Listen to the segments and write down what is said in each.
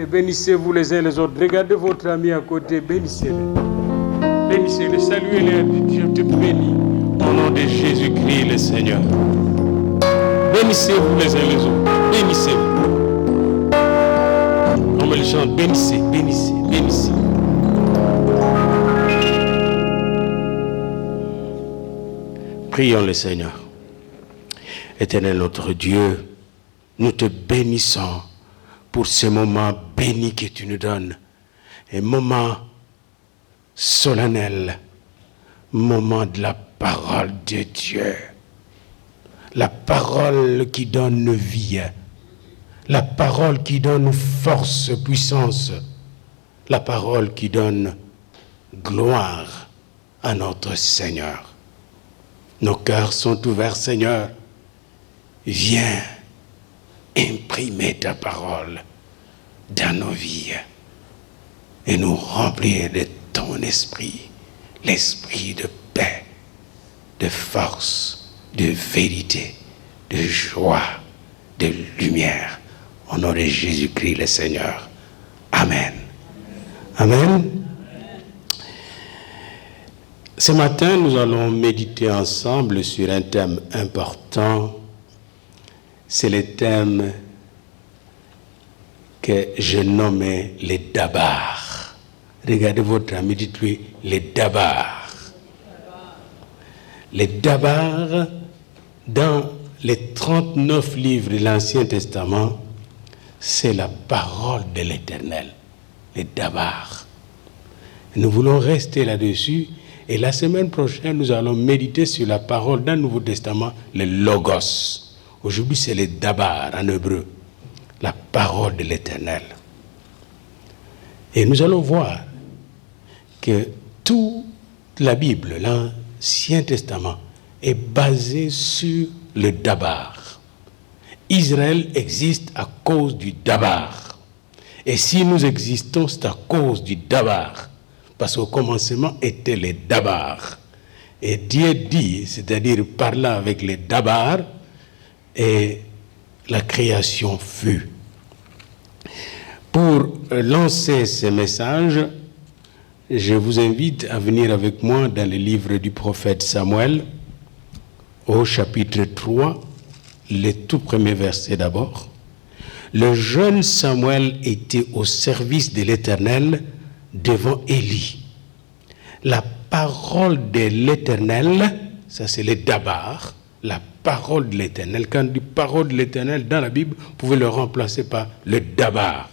Et bénissez-vous les uns les autres. Regardez votre ami à côté, bénissez-le. Bénissez-le, saluez-le, Dieu te bénit. Au nom de Jésus-Christ le Seigneur. Bénissez-vous les uns les autres. Bénissez-vous. Comme le chante, bénissez, bénissez, bénissez. Prions le Seigneur. Éternel notre Dieu, nous te bénissons pour ce moment béni que tu nous donnes. Un moment solennel, moment de la parole de Dieu. La parole qui donne vie, la parole qui donne force, puissance, la parole qui donne gloire à notre Seigneur. Nos cœurs sont ouverts, Seigneur. Viens imprimer ta parole dans nos vies et nous remplir de ton esprit, l'esprit de paix, de force, de vérité, de joie, de lumière. Au nom de Jésus-Christ le Seigneur. Amen. Amen. Ce matin, nous allons méditer ensemble sur un thème important. C'est le thème que je nommais les dabars. Regardez votre ami, dites-lui les dabars. Les dabars, dans les 39 livres de l'Ancien Testament, c'est la parole de l'Éternel, les dabars. Nous voulons rester là-dessus et la semaine prochaine, nous allons méditer sur la parole dans le Nouveau Testament, le logos. Aujourd'hui, c'est le dabar en hébreu, la parole de l'Éternel. Et nous allons voir que toute la Bible, l'Ancien Testament, est basée sur le dabar. Israël existe à cause du dabar. Et si nous existons, c'est à cause du dabar. Parce qu'au commencement étaient les dabars. Et Dieu dit, c'est-à-dire parla avec les dabars, et la création fut. Pour lancer ce message, je vous invite à venir avec moi dans le livre du prophète Samuel, au chapitre 3, le tout premier verset d'abord. Le jeune Samuel était au service de l'Éternel devant Élie. La parole de l'Éternel, ça c'est le dabar, la parole de l'Éternel. Quand on dit parole de l'Éternel dans la Bible, vous pouvez le remplacer par le dabar.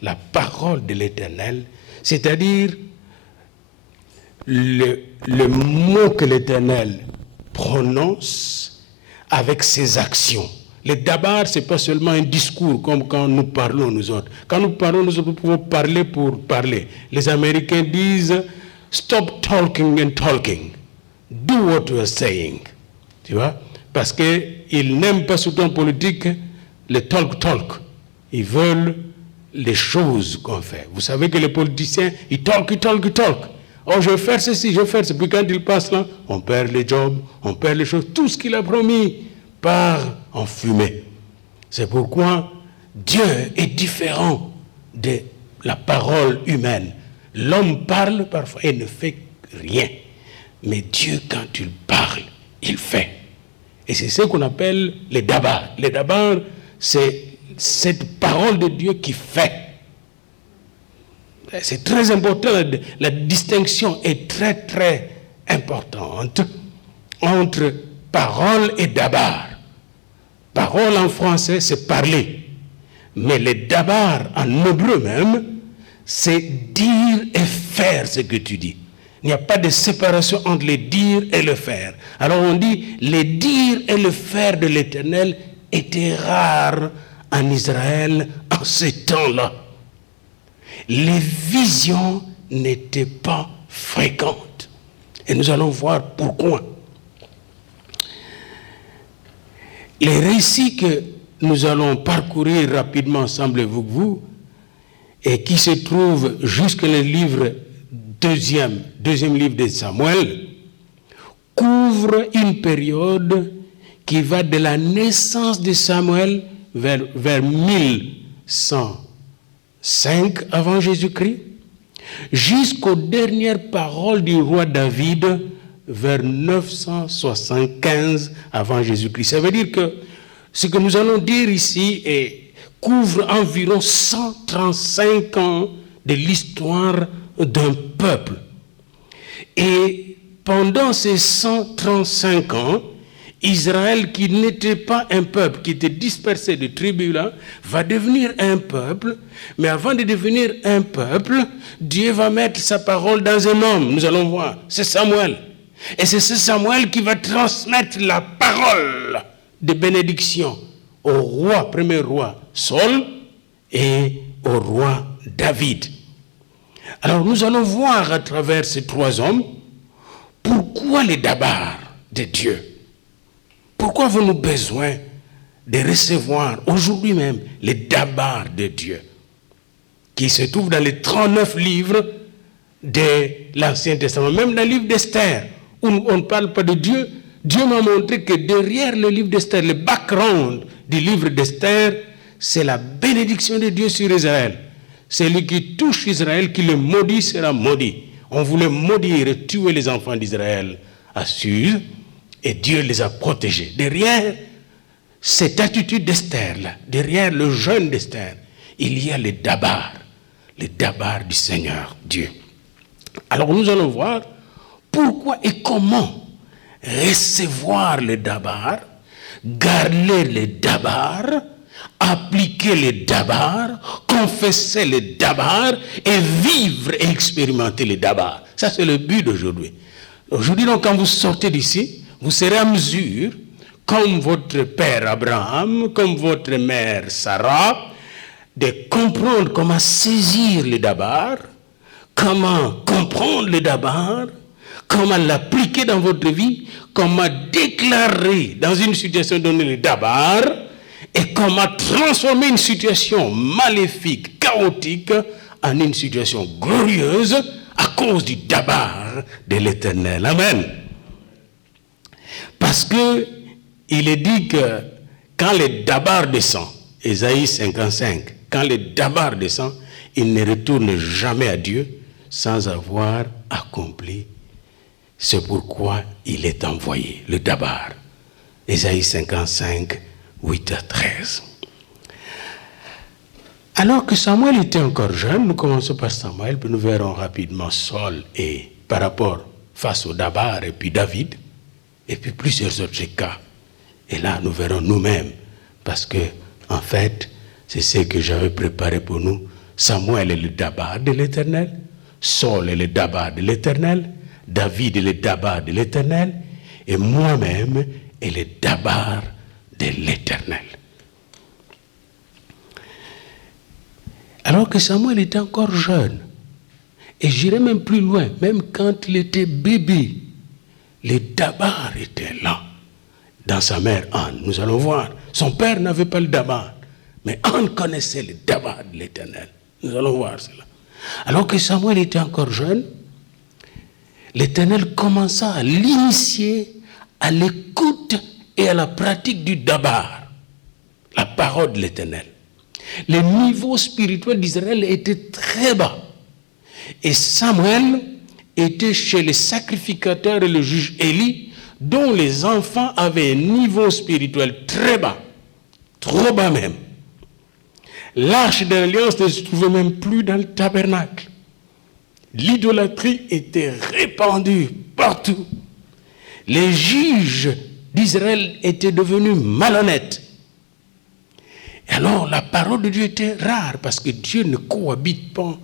La parole de l'Éternel, c'est-à-dire le mot que l'Éternel prononce avec ses actions. Le dabar, ce n'est pas seulement un discours comme quand nous parlons nous autres. Quand nous parlons, nous pouvons parler pour parler. Les Américains disent « Stop talking and talking. Do what you are saying. » Tu vois? Parce qu'ils n'aiment pas sur le plan politique le talk. Ils veulent les choses qu'on fait. Vous savez que les politiciens, ils talk. Oh, je vais faire ceci, je vais faire ceci. Puis quand ils passent là, on perd les jobs, on perd les choses. Tout ce qu'il a promis part en fumée. C'est pourquoi Dieu est différent de la parole humaine. L'homme parle parfois et ne fait rien. Mais Dieu, quand il parle, il fait. Et c'est ce qu'on appelle les dabars. Les dabars, c'est cette parole de Dieu qui fait. C'est très important. La distinction est très, très importante entre parole et dabar. Parole en français, c'est parler. Mais les dabar en hébreu même, c'est dire et faire ce que tu dis. Il n'y a pas de séparation entre le dire et le faire. Alors on dit, le dire et le faire de l'Éternel étaient rares en Israël en ce temps-là. Les visions n'étaient pas fréquentes. Et nous allons voir pourquoi. Les récits que nous allons parcourir rapidement ensemble avec vous, et qui se trouvent jusqu'au livre deuxième livre de Samuel, couvrent une période qui va de la naissance de Samuel vers 1150 5 avant Jésus-Christ, jusqu'aux dernières paroles du roi David vers 975 avant Jésus-Christ. Ça veut dire que ce que nous allons dire ici couvre environ 135 ans de l'histoire d'un peuple. Et pendant ces 135 ans, Israël, qui n'était pas un peuple, qui était dispersé de tribus là, va devenir un peuple. Mais avant de devenir un peuple, Dieu va mettre sa parole dans un homme. Nous allons voir, c'est Samuel. Et c'est ce Samuel qui va transmettre la parole de bénédiction au roi, premier roi Saul, et au roi David. Alors nous allons voir à travers ces 3 hommes, pourquoi les dabars de Dieu? Pourquoi avons-nous besoin de recevoir aujourd'hui même les dabars de Dieu, qui se trouvent dans les 39 livres de l'Ancien Testament, même dans le livre d'Esther, où on ne parle pas de Dieu. Dieu m'a montré que derrière le livre d'Esther, le background du livre d'Esther, c'est la bénédiction de Dieu sur Israël. Celui qui touche Israël, qui le maudit, sera maudit. On voulait maudire et tuer les enfants d'Israël à Suse, et Dieu les a protégés. Derrière cette attitude d'Esther-là, derrière le jeûne d'Esther, il y a les dabars du Seigneur Dieu. Alors nous allons voir pourquoi et comment recevoir les dabars, garder les dabars, appliquer les dabars, confesser les dabars et vivre et expérimenter les dabars. Ça, c'est le but d'aujourd'hui. Aujourd'hui, donc, quand vous sortez d'ici, vous serez à mesure, comme votre père Abraham, comme votre mère Sarah, de comprendre comment saisir les dabars, comment comprendre les dabars, comment l'appliquer dans votre vie, comment déclarer dans une situation donnée les dabars, et comment transformer une situation maléfique, chaotique, en une situation glorieuse à cause du dabar de l'Éternel. Amen. Parce que il est dit que quand le dabar descend, Ésaïe 55, quand le dabar descend, il ne retourne jamais à Dieu sans avoir accompli ce pourquoi il est envoyé, le dabar. Ésaïe 55, 8 à 13. Alors que Samuel était encore jeune, nous commençons par Samuel, puis nous verrons rapidement Saul et par rapport face au dabar, et puis David, et puis plusieurs autres cas. Et là, nous verrons nous-mêmes, parce que, en fait, c'est ce que j'avais préparé pour nous. Samuel est le dabar de l'Éternel, Saul est le dabar de l'Éternel, David est le dabar de l'Éternel, et moi-même est le dabar de l'Éternel. Alors que Samuel était encore jeune, et j'irai même plus loin, même quand il était bébé, les dabars étaient là, dans sa mère Anne. Nous allons voir, son père n'avait pas le dabar, mais Anne connaissait le dabar de l'Éternel. Nous allons voir cela. Alors que Samuel était encore jeune, l'Éternel commença à l'initier à l'écoute et à la pratique du dabar, la parole de l'Éternel. Le niveau spirituel d'Israël était très bas. Et Samuel était chez les sacrificateurs et le juge Élie, dont les enfants avaient un niveau spirituel très bas, trop bas même. L'arche de l'alliance ne se trouvait même plus dans le tabernacle. L'idolâtrie était répandue partout. Les juges d'Israël étaient devenus malhonnêtes. Et alors la parole de Dieu était rare parce que Dieu ne cohabite pas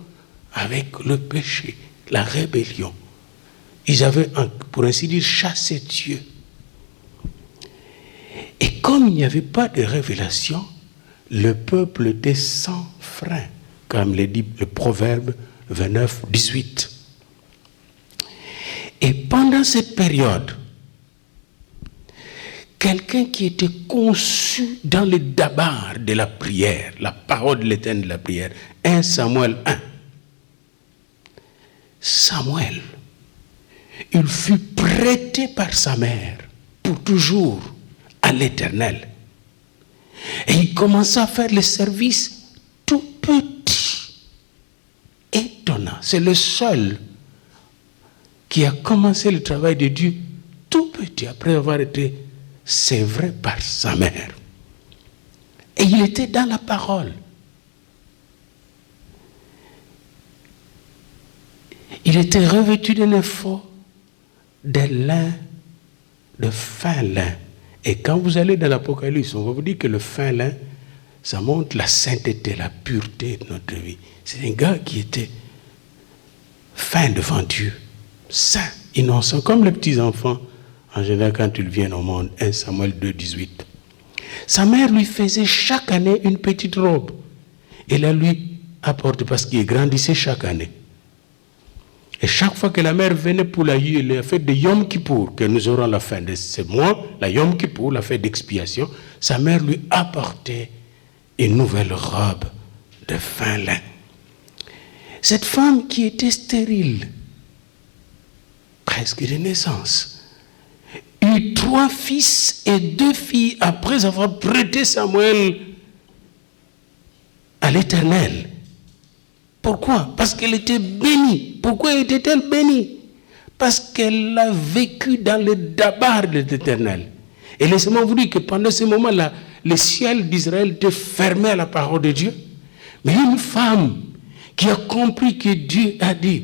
avec le péché, la rébellion. Ils avaient, pour ainsi dire, chassé Dieu. Et comme il n'y avait pas de révélation, le peuple était sans frein, comme le dit le Proverbe 29, 18. Et pendant cette période, quelqu'un qui était conçu dans le dabar de la prière, la parole de l'Éternel de la prière, 1 Samuel 1. Samuel, il fut prêté par sa mère pour toujours à l'Éternel. Et il commença à faire le service tout petit. c'est le seul qui a commencé le travail de Dieu tout petit, après avoir été sévré par sa mère. Et il était dans la parole. Il était revêtu d'un éphod de lin, de fin lin. Et quand vous allez dans l'Apocalypse, on va vous dire que le fin lin, ça montre la sainteté, la pureté de notre vie. C'est un gars qui était fin devant Dieu, saint, innocent, comme les petits-enfants, en général quand ils viennent au monde. 1 Samuel 2, 18. Sa mère lui faisait chaque année une petite robe. Et la lui apportait parce qu'il grandissait chaque année. Et chaque fois que la mère venait pour la fête de Yom Kippour, que nous aurons la fin de ce mois, la Yom Kippour, la fête d'expiation, sa mère lui apportait une nouvelle robe de fin lin. Cette femme qui était stérile, presque de naissance, eut 3 fils et 2 filles après avoir prêté Samuel à l'Éternel. Pourquoi? Parce qu'elle était bénie. Pourquoi était-elle bénie? Parce qu'elle a vécu dans le dabar de l'Éternel. Et laissez-moi vous dire que pendant ce moment-là, le ciel d'Israël était fermé à la parole de Dieu. Mais une femme qui a compris que Dieu a dit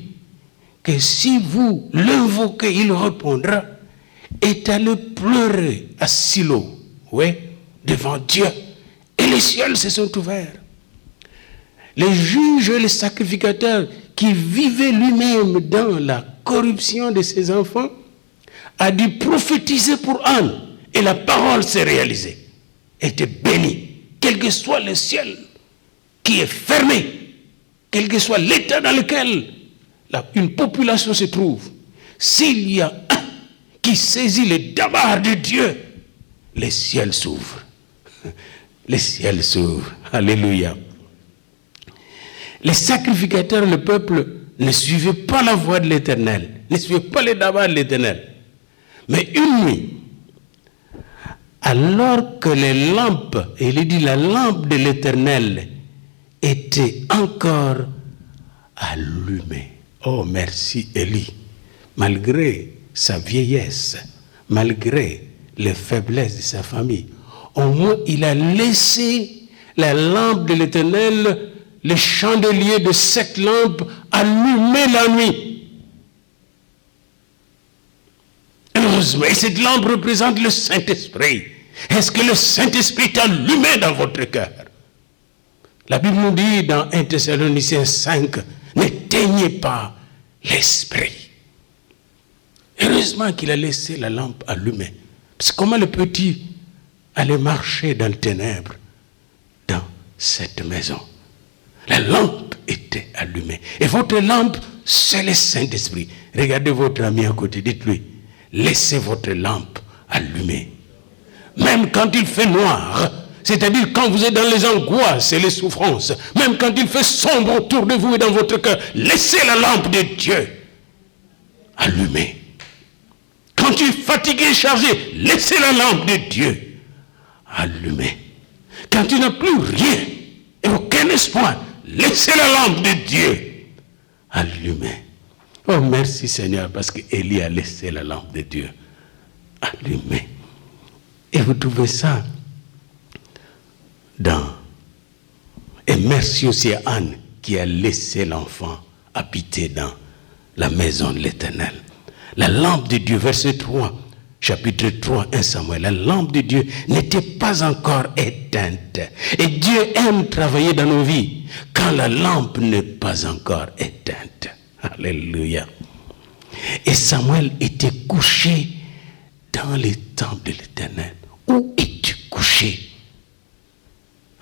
que si vous l'invoquez, il répondra, est allée pleurer à Silo, oui, devant Dieu. Et les ciels se sont ouverts. Les juges et les sacrificateurs qui vivaient lui-même dans la corruption de ses enfants a dû prophétiser pour Anne. Et la parole s'est réalisée. Était bénie. Quel que soit le ciel qui est fermé, quel que soit l'état dans lequel une population se trouve, s'il y a un qui saisit les dabar de Dieu, les ciels s'ouvrent. Les ciels s'ouvrent. Alléluia. Les sacrificateurs, le peuple, ne suivaient pas la voie de l'Éternel, ne suivaient pas les dabar de l'Éternel. Mais une nuit, alors que les lampes, et il dit la lampe de l'Éternel, était encore allumée. Oh, merci Élie. Malgré sa vieillesse, malgré les faiblesses de sa famille, au moins il a laissé la lampe de l'Éternel, le chandelier de cette lampe allumé la nuit. Heureusement, et cette lampe représente le Saint-Esprit. Est-ce que le Saint-Esprit est allumé dans votre cœur? La Bible nous dit dans 1 Thessaloniciens 5, n'éteignez pas l'esprit. Heureusement qu'il a laissé la lampe allumée. Parce que comment le petit allait marcher dans les ténèbres dans cette maison? La lampe était allumée. Et votre lampe, c'est le Saint-Esprit. Regardez votre ami à côté, dites-lui, laissez votre lampe allumée. Même quand il fait noir, c'est-à-dire quand vous êtes dans les angoisses et les souffrances, même quand il fait sombre autour de vous et dans votre cœur, laissez la lampe de Dieu allumée. Quand tu es fatigué et chargé, laissez la lampe de Dieu allumée. Quand tu n'as plus rien et aucun espoir, laissez la lampe de Dieu allumée. Oh, merci Seigneur, parce qu'Élie a laissé la lampe de Dieu allumée. Et vous trouvez ça Et merci aussi à Anne qui a laissé l'enfant habiter dans la maison de l'Éternel. La lampe de Dieu, verset 3, chapitre 3, 1 Samuel, la lampe de Dieu n'était pas encore éteinte. Et Dieu aime travailler dans nos vies quand la lampe n'est pas encore éteinte. Alléluia. Et Samuel était couché dans les temples de l'Éternel. Où es-tu couché?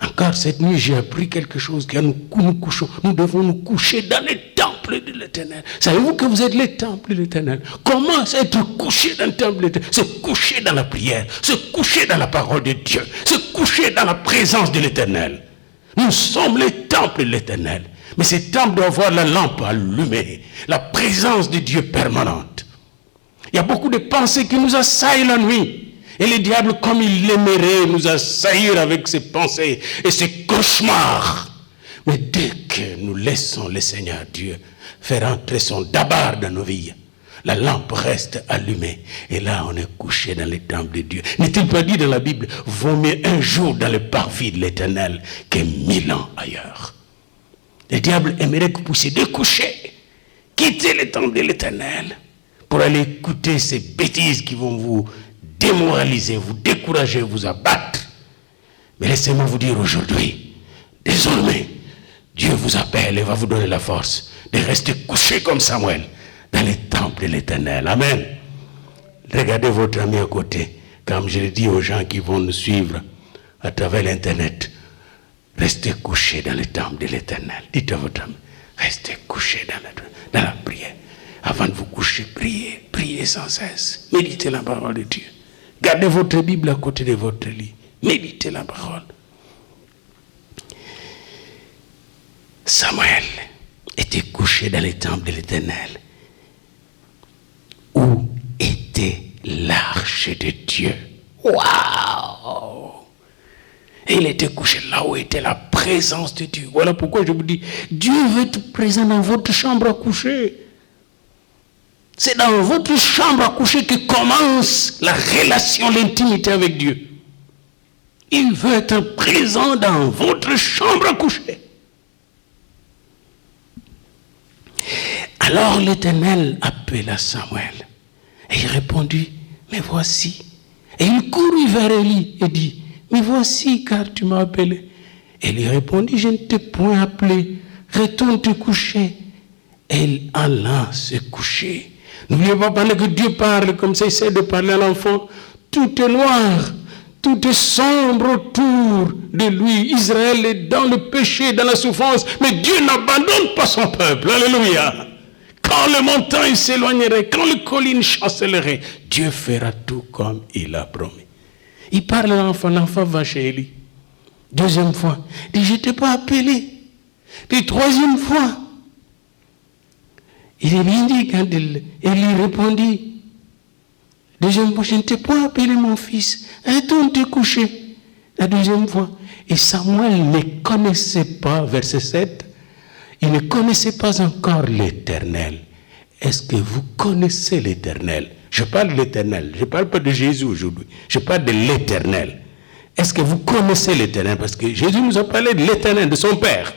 Encore cette nuit, j'ai appris quelque chose, que nous devons nous coucher dans les temples de l'Éternel. Savez-vous que vous êtes les temples de l'Éternel? Comment être couché dans le temple de l'Éternel? Se coucher dans la prière, se coucher dans la parole de Dieu, se coucher dans la présence de l'Éternel. Nous sommes les temples de l'Éternel. Mais ces temples doivent avoir la lampe allumée, la présence de Dieu permanente. Il y a beaucoup de pensées qui nous assaillent la nuit. Et le diable, comme il l'aimerait, nous assaillir avec ses pensées et ses cauchemars. Mais dès que nous laissons le Seigneur Dieu faire entrer son dabar dans nos vies, la lampe reste allumée. Et là, on est couché dans les temples de Dieu. N'est-il pas dit dans la Bible, vaut mieux un jour dans le parvis de l'Éternel que 1000 ans ailleurs. Le diable aimerait que vous puissiez découcher, quitter les temples de l'Éternel pour aller écouter ces bêtises qui vont vous démoraliser, vous décourager, vous abattre. Mais laissez-moi vous dire aujourd'hui, désormais, Dieu vous appelle et va vous donner la force de rester couché comme Samuel dans les temples de l'Éternel. Amen. Regardez votre ami à côté, comme je le dis aux gens qui vont nous suivre à travers l'Internet. Restez couché dans les temples de l'Éternel. Dites à votre ami, restez couché dans la prière. Avant de vous coucher, priez, priez sans cesse. Méditez la parole de Dieu. Gardez votre Bible à côté de votre lit. Méditez la parole. Samuel était couché dans les temples de l'Éternel. Où était l'arche de Dieu? Waouh! Et il était couché là où était la présence de Dieu. Voilà pourquoi je vous dis, Dieu veut être présent dans votre chambre à coucher. C'est dans votre chambre à coucher que commence la relation, l'intimité avec Dieu. Il veut être présent dans votre chambre à coucher. Alors l'Éternel appela Samuel. Et il répondit, mais voici. Et il courut vers Élie et dit, mais voici car tu m'as appelé. Et il répondit, je ne t'ai point appelé, retourne te coucher. Et il alla se coucher. N'oubliez pas, pendant que Dieu parle comme ça, il essaie de parler à l'enfant, tout est noir, tout est sombre autour de lui. Israël est dans le péché, dans la souffrance, mais Dieu n'abandonne pas son peuple. Alléluia. Quand les montagnes s'éloigneraient, quand les collines chancelleraient, Dieu fera tout comme il a promis. Il parle à l'enfant va chez Élie. Deuxième fois, il dit, je ne t'ai pas appelé. Puis troisième fois, il est bien dit quand Élie répondit, deuxième fois, je ne t'ai pas appelé mon fils, retourne te coucher. La deuxième fois. Et Samuel ne connaissait pas, verset 7, il ne connaissait pas encore l'Éternel. Est-ce que vous connaissez l'Éternel? Je parle de l'Éternel, je ne parle pas de Jésus aujourd'hui, je parle de l'Éternel. Est-ce que vous connaissez l'Éternel? Parce que Jésus nous a parlé de l'Éternel, de son Père.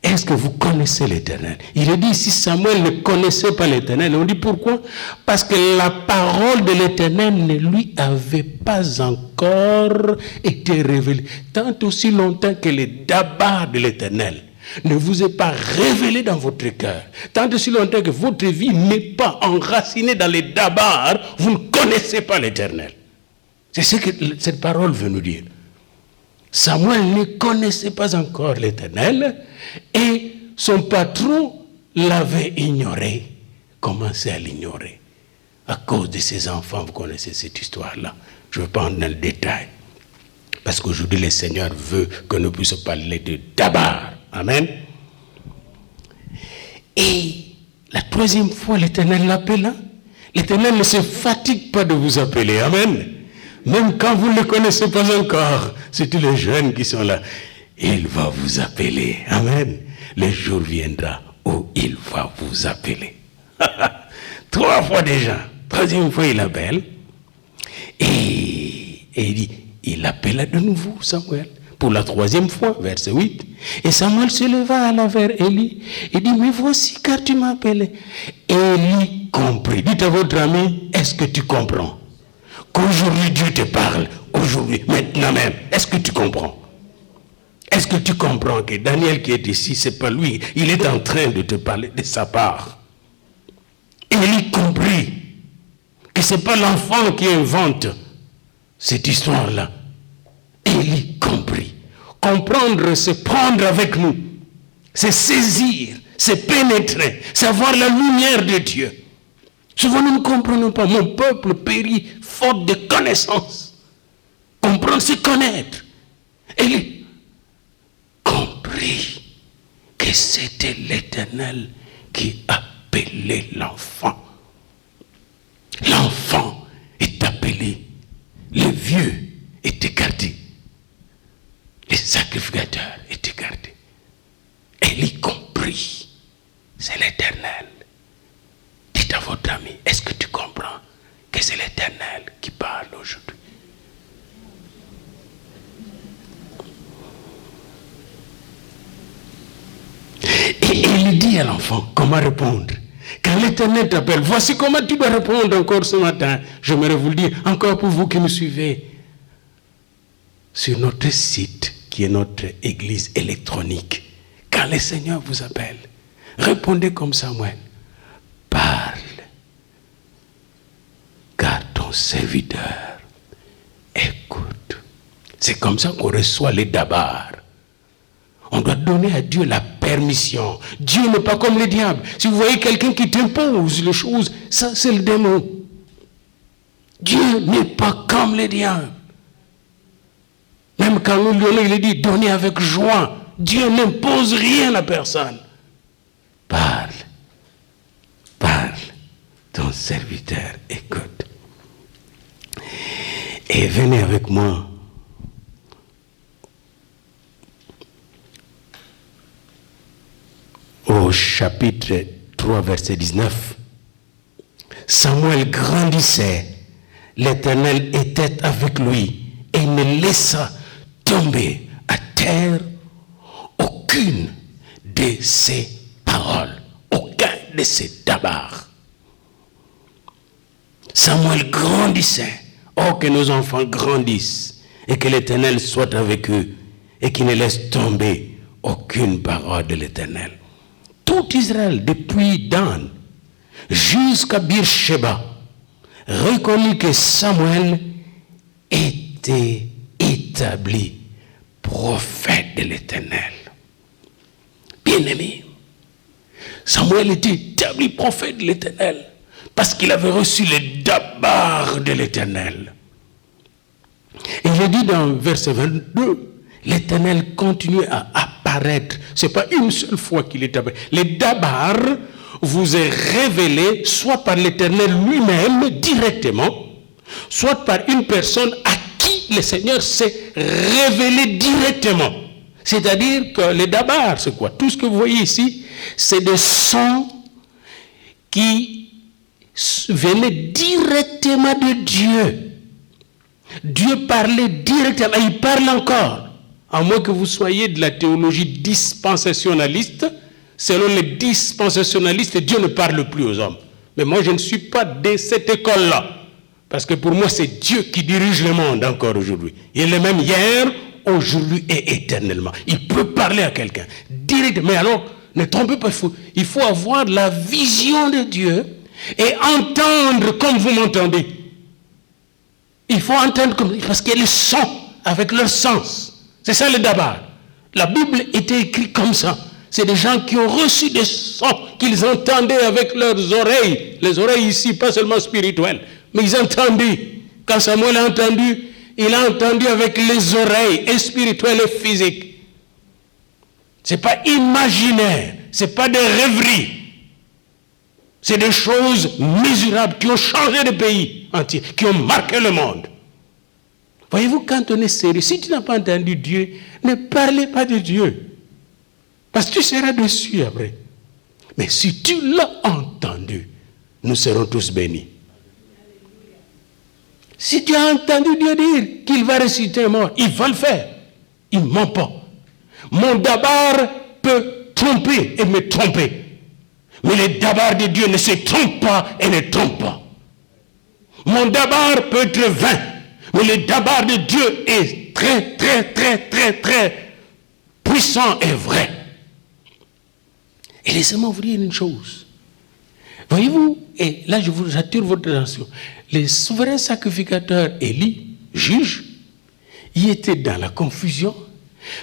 Est-ce que vous connaissez l'Éternel? Il est dit, si Samuel ne connaissait pas l'Éternel, on dit pourquoi? Parce que la parole de l'Éternel ne lui avait pas encore été révélée. Tant aussi longtemps que le dabar de l'Éternel ne vous est pas révélé dans votre cœur, tant aussi longtemps que votre vie n'est pas enracinée dans les dabars, vous ne connaissez pas l'Éternel. C'est ce que cette parole veut nous dire. Samuel ne connaissait pas encore l'Éternel et son patron l'avait ignoré, commençait à l'ignorer. À cause de ses enfants, vous connaissez cette histoire-là. Je ne vais pas entrer dans le détail. Parce qu'aujourd'hui, le Seigneur veut que nous puissions parler de dabar. Amen. Et la troisième fois, l'Éternel l'appela. L'Éternel ne se fatigue pas de vous appeler. Amen. Même quand vous ne le connaissez pas encore, c'est tous les jeunes qui sont là. Il va vous appeler. Amen. Le jour viendra où il va vous appeler. 3 fois déjà. Troisième fois, il appelle. Et il dit, il appela de nouveau Samuel. Pour la 3e fois, verset 8. Et Samuel se leva, alla vers Élie et dit, mais voici car tu m'as appelé. Élie comprit. Dites à votre ami, est-ce que tu comprends? Qu'aujourd'hui Dieu te parle, aujourd'hui, maintenant même, est-ce que tu comprends? Est-ce que tu comprends que Daniel qui est ici, c'est pas lui, il est en train de te parler de sa part. Élie comprit que c'est pas l'enfant qui invente cette histoire-là. Élie compris. Comprendre, c'est prendre avec nous, c'est saisir, c'est pénétrer, c'est avoir la lumière de Dieu. Souvent nous ne comprenons pas. Mon peuple périt faute de connaissance. Comprendre, c'est connaître. Élie compris que c'était l'Éternel qui appelait l'enfant. L'enfant est appelé, le vieux est écarté. Les sacrificateurs étaient gardés. prie, c'est l'Éternel. Dites à votre ami, est-ce que tu comprends que c'est l'Éternel qui parle aujourd'hui? Et il dit à l'enfant comment répondre. Quand l'Éternel t'appelle, voici comment tu dois répondre encore ce matin. J'aimerais vous le dire, encore pour vous qui me suivez, sur notre site, qui est notre église électronique. Quand le Seigneur vous appelle, répondez comme Samuel. Parle, car ton serviteur écoute. C'est comme ça qu'on reçoit les dabars. On doit donner à Dieu la permission. Dieu n'est pas comme le diable. Si vous voyez quelqu'un qui t'impose les choses, ça c'est le démon. Dieu n'est pas comme le diable. Même quand nous lui il dit donnez avec joie. Dieu n'impose rien à personne. Parle. Parle. Ton serviteur écoute. Et venez avec moi au chapitre 3, verset 19. Samuel grandissait, l'Éternel était avec lui et il ne laissa tomber à terre aucune de ses paroles, aucun de ses dabars. Samuel grandissait. Oh, que nos enfants grandissent et que l'Éternel soit avec eux et qu'il ne laisse tomber aucune parole de l'Éternel. Tout Israël, depuis Dan jusqu'à Beersheba, reconnut que Samuel était établi prophète de l'Éternel. Bien-aimé, Samuel était établi prophète de l'Éternel parce qu'il avait reçu le dabar de l'Éternel. Et il est dit dans verset 22, l'Éternel continue à apparaître. Ce n'est pas une seule fois qu'il est apparu. Le dabar vous est révélé soit par l'Éternel lui-même directement, soit par une personne à qui le Seigneur s'est révélé directement. C'est-à-dire que le dabar, c'est quoi? Tout ce que vous voyez ici, c'est des sons qui venaient directement de Dieu. Dieu parlait directement, il parle encore. À moins que vous soyez de la théologie dispensationaliste, selon les dispensationalistes, Dieu ne parle plus aux hommes. Mais moi, je ne suis pas de cette école-là. Parce que pour moi, c'est Dieu qui dirige le monde encore aujourd'hui. Il est le même hier, aujourd'hui et éternellement. Il peut parler à quelqu'un. Direct. Mais alors, ne trompez pas, il faut avoir la vision de Dieu et entendre comme vous m'entendez. Il faut entendre comme, parce qu'ils sont avec leur sens. C'est ça le dabar. La Bible était écrite comme ça. C'est des gens qui ont reçu des sons qu'ils entendaient avec leurs oreilles. Les oreilles ici, pas seulement spirituelles, mais ils entendaient. Quand Samuel a entendu, il a entendu avec les oreilles, et spirituelles et physiques. Ce n'est pas imaginaire, ce n'est pas des rêveries. C'est des choses mesurables qui ont changé le pays entier, qui ont marqué le monde. Voyez-vous, quand on est sérieux, si tu n'as pas entendu Dieu, ne parlez pas de Dieu. Parce que tu seras dessus après. Mais si tu l'as entendu, nous serons tous bénis. Si tu as entendu Dieu dire qu'il va ressusciter un mort, il va le faire. Il ne ment pas. Mon dabar peut tromper et me tromper. Mais le dabar de Dieu ne se trompe pas et ne trompe pas. Mon dabar peut être vain. Mais le dabar de Dieu est très, très, très, très, très puissant et vrai. Et laissez-moi vous dire une chose. Voyez-vous, et là j'attire votre attention, les souverains sacrificateurs Élie, juges, il était dans la confusion,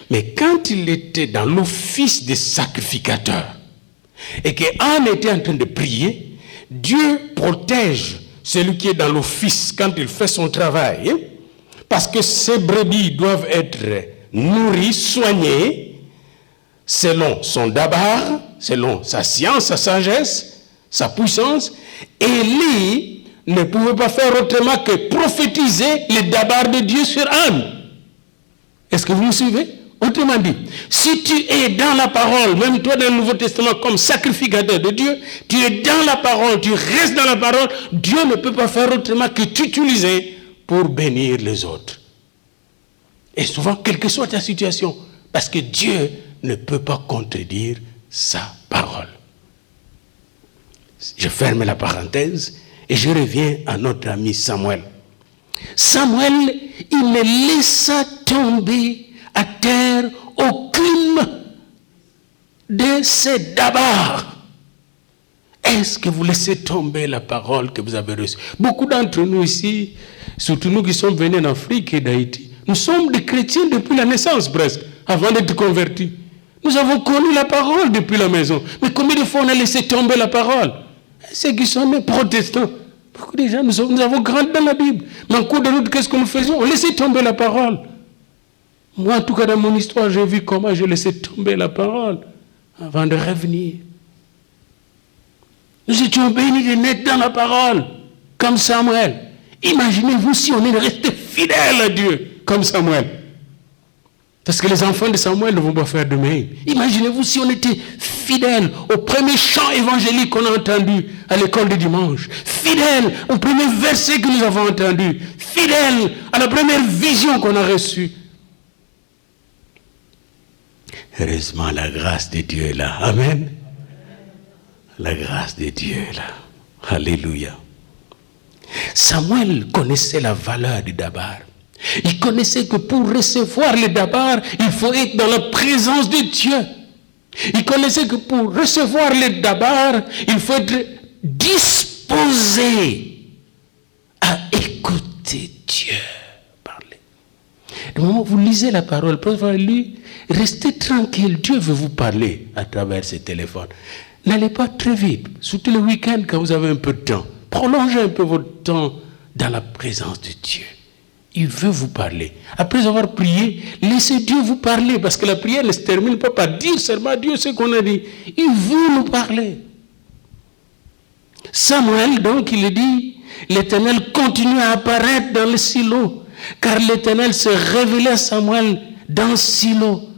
mais quand il était dans l'office des sacrificateurs, et qu'Anne était en train de prier, Dieu protège celui qui est dans l'office quand il fait son travail, parce que ces brebis doivent être nourries, soignées, selon son dabar, selon sa science, sa sagesse, sa puissance. Élie ne pouvait pas faire autrement que prophétiser le dabar de Dieu sur Anne. Est-ce que vous me suivez? Autrement dit, si tu es dans la parole, même toi dans le Nouveau Testament comme sacrificateur de Dieu, tu es dans la parole, tu restes dans la parole, Dieu ne peut pas faire autrement que t'utiliser pour bénir les autres. Et souvent, quelle que soit ta situation, parce que Dieu ne peut pas contredire sa parole. Je ferme la parenthèse et je reviens à notre ami Samuel. Samuel, il ne laissa tomber à terre aucune de ses dabars. Est-ce que vous laissez tomber la parole que vous avez reçue? Beaucoup d'entre nous ici, surtout nous qui sommes venus d'Afrique et d'Haïti, nous sommes des chrétiens depuis la naissance presque, avant d'être convertis. Nous avons connu la parole depuis la maison. Mais combien de fois on a laissé tomber la parole? Ceux qui sont nés protestants, beaucoup de gens, nous avons grandi dans la Bible. Mais en cours de route, qu'est-ce que nous faisions? On laissait tomber la parole. Moi, en tout cas, dans mon histoire, j'ai vu comment j'ai laissé tomber la parole avant de revenir. Nous étions bénis de naître dans la parole, comme Samuel. Imaginez-vous si on est resté fidèle à Dieu, comme Samuel. Parce que les enfants de Samuel ne vont pas faire de même. Imaginez-vous si on était fidèle au premier chant évangélique qu'on a entendu à l'école de dimanche. Fidèle au premier verset que nous avons entendu. Fidèle à la première vision qu'on a reçue. Heureusement, la grâce de Dieu est là. Amen. La grâce de Dieu est là. Alléluia. Samuel connaissait la valeur du dabar. Il connaissait que pour recevoir le dabar, il faut être dans la présence de Dieu. Il connaissait que pour recevoir le dabar, il faut être disposé à écouter Dieu parler. Du moment où vous lisez la parole, restez tranquille. Dieu veut vous parler à travers ce téléphone. N'allez pas très vite, surtout le week-end quand vous avez un peu de temps. Prolongez un peu votre temps dans la présence de Dieu. Il veut vous parler. Après avoir prié, laissez Dieu vous parler, parce que la prière ne se termine pas par dire seulement à Dieu ce qu'on a dit. Il veut nous parler. Samuel, donc, il dit, l'Éternel continue à apparaître dans le silo, car l'Éternel se révélait à Samuel dans le silo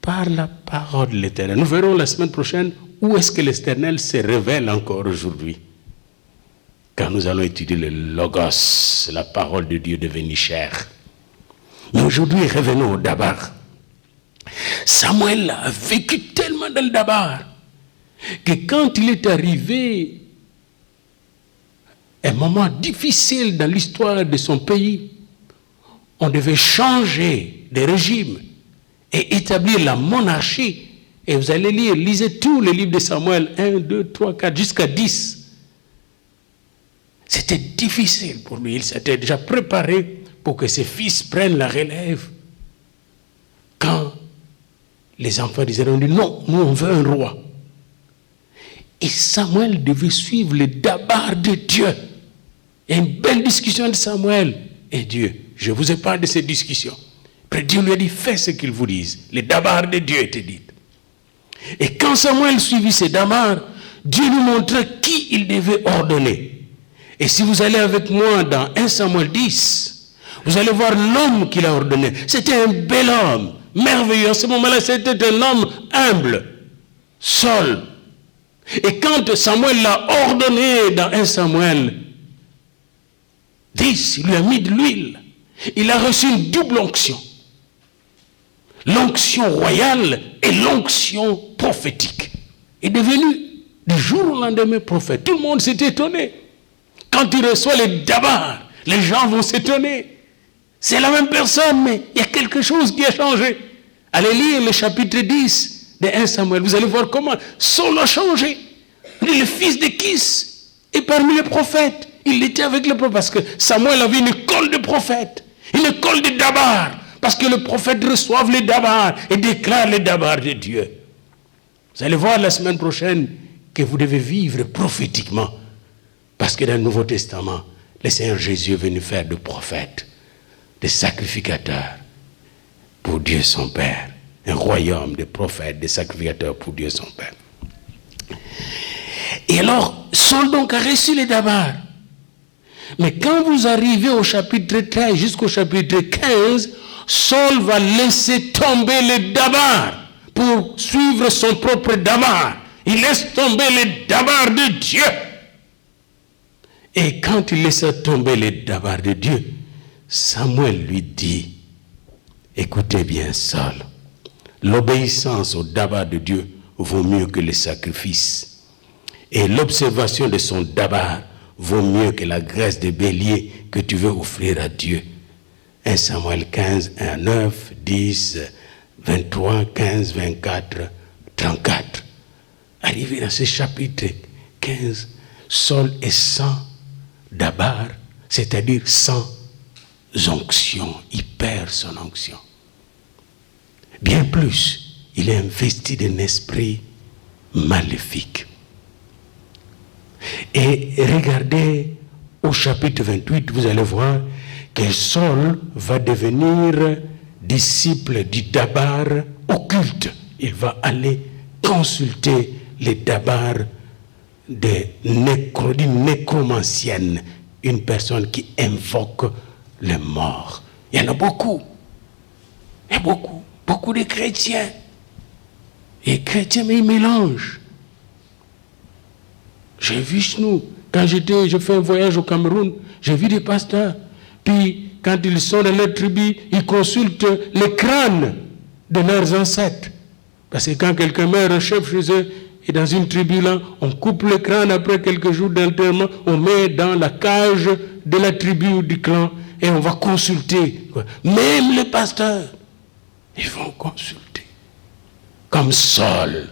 par la parole de l'Éternel. Nous verrons la semaine prochaine où est-ce que l'Éternel se révèle encore aujourd'hui. Quand nous allons étudier le Logos, la parole de Dieu devenue chair. Mais aujourd'hui, revenons au dabar. Samuel a vécu tellement dans le dabar que quand il est arrivé un moment difficile dans l'histoire de son pays, on devait changer de régime et établir la monarchie. Et vous allez lisez tous les livres de Samuel, 1, 2, 3, 4, jusqu'à 10. C'était difficile pour lui. Il s'était déjà préparé pour que ses fils prennent la relève. Quand les enfants d'Israël ont dit non, nous on veut un roi. Et Samuel devait suivre le dabar de Dieu. Il y a une belle discussion de Samuel et Dieu. Je vous ai parlé de cette discussion. Après Dieu lui a dit, fais ce qu'il vous dise. Le dabar de Dieu était dit. Et quand Samuel suivit ce dabar, Dieu lui montrait qui il devait ordonner. Et si vous allez avec moi dans 1 Samuel 10, vous allez voir l'homme qu'il a ordonné. C'était un bel homme, merveilleux. En ce moment-là, c'était un homme humble, Saul. Et quand Samuel l'a ordonné dans 1 Samuel 10, il lui a mis de l'huile. Il a reçu une double onction. L'onction royale et l'onction prophétique. Il est devenu du jour au lendemain prophète. Tout le monde s'est étonné. Quand il reçoit le dabar, les gens vont s'étonner. C'est la même personne, mais il y a quelque chose qui a changé. Allez lire le chapitre 10 de 1 Samuel. Vous allez voir comment Saul a changé. Il est le fils de Kis. Et parmi les prophètes, il était avec les prophètes. Parce que Samuel avait une école de prophètes. Une école de dabar. Parce que le prophète reçoit les dabar et déclare les dabar de Dieu. Vous allez voir la semaine prochaine que vous devez vivre prophétiquement. Parce que dans le Nouveau Testament, le Seigneur Jésus est venu faire de prophètes, de sacrificateurs pour Dieu son Père. Un royaume de prophètes, de sacrificateurs pour Dieu son Père. Et alors, Saul donc a reçu les dabar. Mais quand vous arrivez au chapitre 13 jusqu'au chapitre 15, Saul va laisser tomber le dabar pour suivre son propre dabar. Il laisse tomber le dabar de Dieu. Et quand il laisse tomber le dabar de Dieu, Samuel lui dit, écoutez bien Saul, l'obéissance au dabar de Dieu vaut mieux que le sacrifice. Et l'observation de son dabar vaut mieux que la graisse de bélier que tu veux offrir à Dieu. 1 Samuel 15, 1, 9, 10, 23, 15, 24, 34. Arrivé dans ce chapitre 15, Saul est sans dabar, c'est-à-dire sans onction. Il perd son onction. Bien plus, il est investi d'un esprit maléfique. Et regardez au chapitre 28, vous allez voir que Saul va devenir disciple du dabar occulte. Il va aller consulter les dabars d'une nécromancienne, une personne qui invoque les morts. Il y en a beaucoup. Il y a beaucoup de chrétiens. Et chrétiens, mais ils mélangent. J'ai vu chez nous, quand j'ai fait un voyage au Cameroun, j'ai vu des pasteurs. Puis, quand ils sont dans leur tribu, ils consultent les crânes de leurs ancêtres. Parce que quand quelqu'un meurt, un chef chez eux, et dans une tribu là, on coupe le crâne après quelques jours d'enterrement, on met dans la cage de la tribu ou du clan, et on va consulter. Même les pasteurs, ils vont consulter. Comme Saul.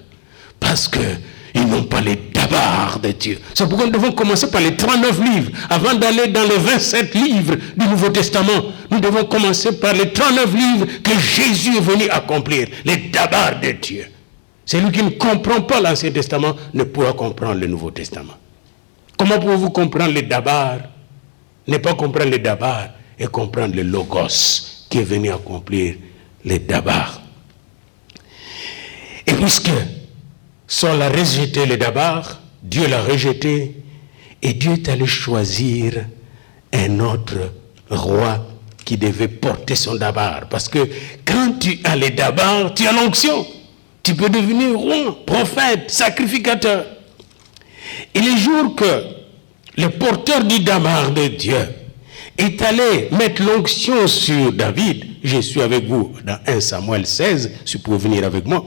Parce qu'ils n'ont pas les dabars de Dieu. C'est pourquoi nous devons commencer par les 39 livres. Avant d'aller dans les 27 livres du Nouveau Testament, nous devons commencer par les 39 livres que Jésus est venu accomplir. Les dabars de Dieu. Celui qui ne comprend pas l'Ancien Testament ne pourra comprendre le Nouveau Testament. Comment pouvez-vous comprendre les dabars, ne pas comprendre les dabars et comprendre le Logos qui est venu accomplir les dabars? Et puisque Saul a rejeté les dabars, Dieu l'a rejeté, et Dieu est allé choisir un autre roi qui devait porter son dabar. Parce que quand tu as les dabars, tu as l'onction. Tu peux devenir roi, prophète, sacrificateur. Et les jours que le porteur du dabar de Dieu est allé mettre l'onction sur David, je suis avec vous dans 1 Samuel 16, si vous pouvez venir avec moi.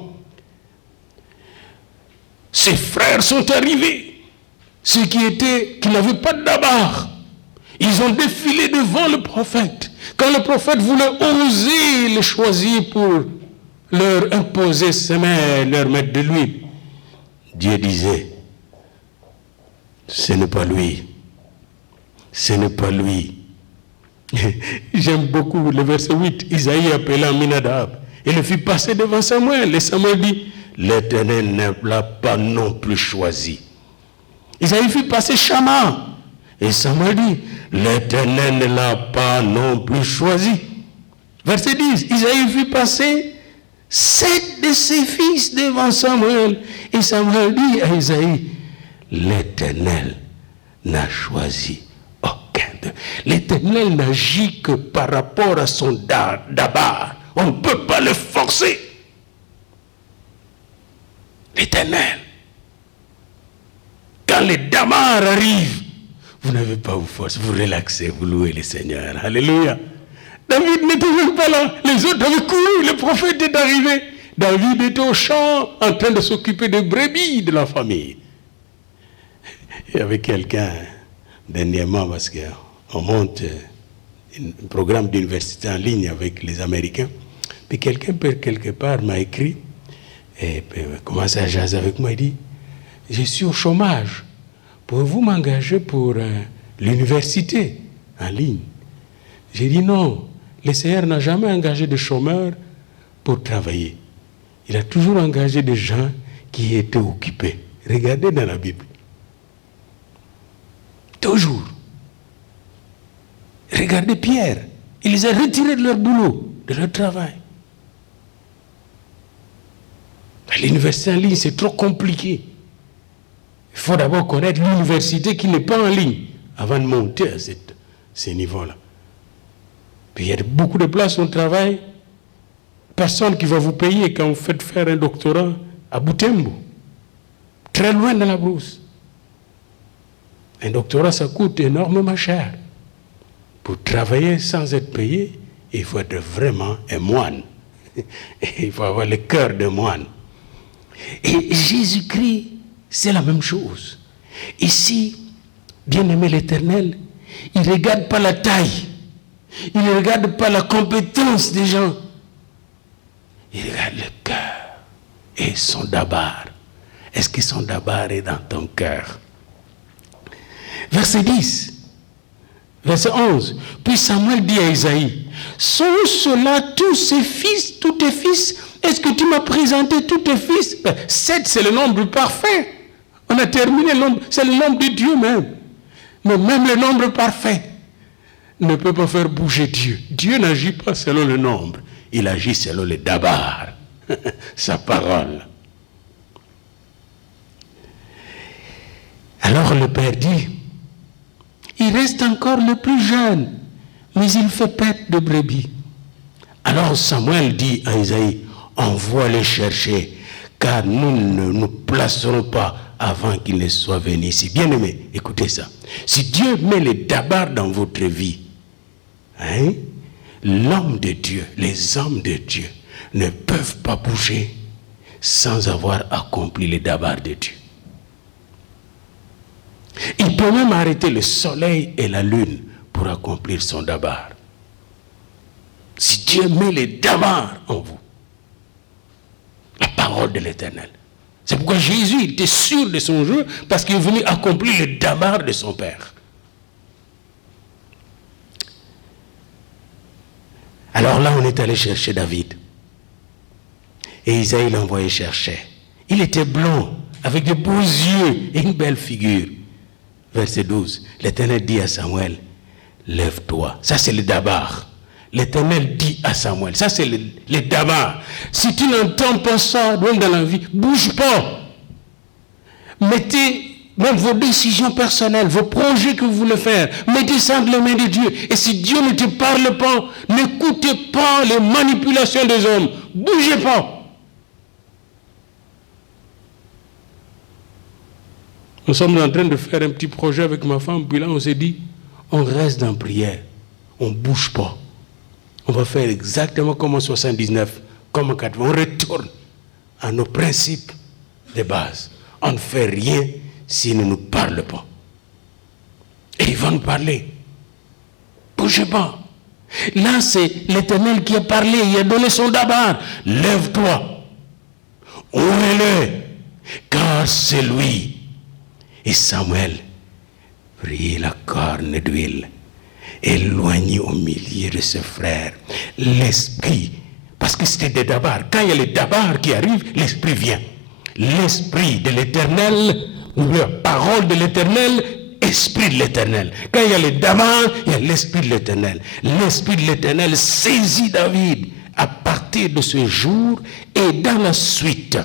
Ses frères sont arrivés, ceux qui n'avaient pas de dabar. Ils ont défilé devant le prophète. Quand le prophète voulait oser les choisir pour leur imposer ses mains, leur mettre de l'huile, Dieu disait, ce n'est pas lui. Ce n'est pas lui. J'aime beaucoup le verset 8. Isaïe appela Aminadab et le fit passer devant Samuel. Et Samuel dit, l'Éternel ne l'a pas non plus choisi. Isaïe fit passer Shama. Et Samuel dit, l'Éternel ne l'a pas non plus choisi. Verset 10, Isaïe fit passer 7 de ses fils devant Samuel. Et Samuel dit à Isaïe, l'Éternel n'a choisi aucun d'eux. L'Éternel n'agit que par rapport à son dabar. On ne peut pas le forcer. L'Éternel. Quand les damars arrivent, vous n'avez pas vous force, vous relaxez, vous louez le Seigneur. Alléluia. David n'était même pas là. Les autres avaient couru, le prophète est arrivé. David était au champ en train de s'occuper des brebis de la famille. Il y avait quelqu'un dernièrement, parce qu'on monte un programme d'université en ligne avec les Américains. Puis quelqu'un, quelque part, m'a écrit et puis, commencé à jaser avec moi. Il dit, je suis au chômage. Pouvez-vous m'engager pour l'université en ligne? J'ai dit non. Le Seigneur n'a jamais engagé de chômeurs pour travailler. Il a toujours engagé des gens qui étaient occupés. Regardez dans la Bible. Toujours. Regardez Pierre. Il les a retirés de leur boulot, de leur travail. À l'université en ligne, c'est trop compliqué. Il faut d'abord connaître l'université qui n'est pas en ligne avant de monter à ce niveau-là. Puis il y a beaucoup de places où on travaille. Personne qui va vous payer quand vous faites faire un doctorat à Butembo, très loin de la brousse. Un doctorat, ça coûte énormément cher. Pour travailler sans être payé, il faut être vraiment un moine. Il faut avoir le cœur de moine. Et Jésus-Christ, c'est la même chose. Ici, bien-aimé l'Éternel, il ne regarde pas la taille, il ne regarde pas la compétence des gens, il regarde le cœur et son dabar. Est-ce que son dabar est dans ton cœur? Verset 10, verset 11. Puis Samuel dit à Isaïe, sont ceux-là tous tes fils? Est-ce que tu m'as présenté tous tes fils? 7, c'est le nombre parfait. On a terminé le nombre, c'est le nombre de Dieu même. Mais même le nombre parfait ne peut pas faire bouger Dieu. Dieu n'agit pas selon le nombre. Il agit selon le dabar, sa parole. Alors le Père dit, il reste encore le plus jeune, mais il fait perte de brebis. Alors Samuel dit à Isaïe, envoie-les chercher, car nous ne nous placerons pas avant qu'il ne soit venu ici. Bien-aimé, écoutez ça. Si Dieu met le dabar dans votre vie, l'homme de Dieu, les hommes de Dieu ne peuvent pas bouger sans avoir accompli le dabar de Dieu. Il peut même arrêter le soleil et la lune pour accomplir son dabar. Si Dieu met le dabar en vous, la parole de l'Éternel. C'est pourquoi Jésus était sûr de son jeu, parce qu'il est venu accomplir le dabar de son Père. Alors là, on est allé chercher David. Et Isaïe l'a envoyé chercher. Il était blond, avec de beaux yeux et une belle figure. Verset 12, l'Éternel dit à Samuel, lève-toi. Ça, c'est le dabar. L'Éternel dit à Samuel, ça c'est le dabar. Si tu n'entends pas ça dans la vie, bouge pas. Mettez même vos décisions personnelles, vos projets que vous voulez faire, mettez ça dans les mains de Dieu. Et si Dieu ne te parle pas, n'écoutez pas les manipulations des hommes. Bougez pas. Nous sommes en train de faire un petit projet avec ma femme, puis là on s'est dit, on reste en prière, on ne bouge pas. On va faire exactement comme en 79, comme en 80. On retourne à nos principes de base. On ne fait rien s'il ne nous parle pas. Et il va nous parler. Bougez pas. Là, c'est l'Éternel qui a parlé, il a donné son dabar. Lève-toi. Ouvrez-le, car c'est lui. Et Samuel prit la corne d'huile, éloigné au milieu de ses frères. L'esprit, parce que c'était des dabars. Quand il y a les dabars qui arrivent, l'esprit vient. L'esprit de l'Éternel, la parole de l'Éternel, esprit de l'Éternel. Quand il y a les dabars, il y a l'esprit de l'Éternel. L'esprit de l'Éternel saisit David à partir de ce jour et dans la suite.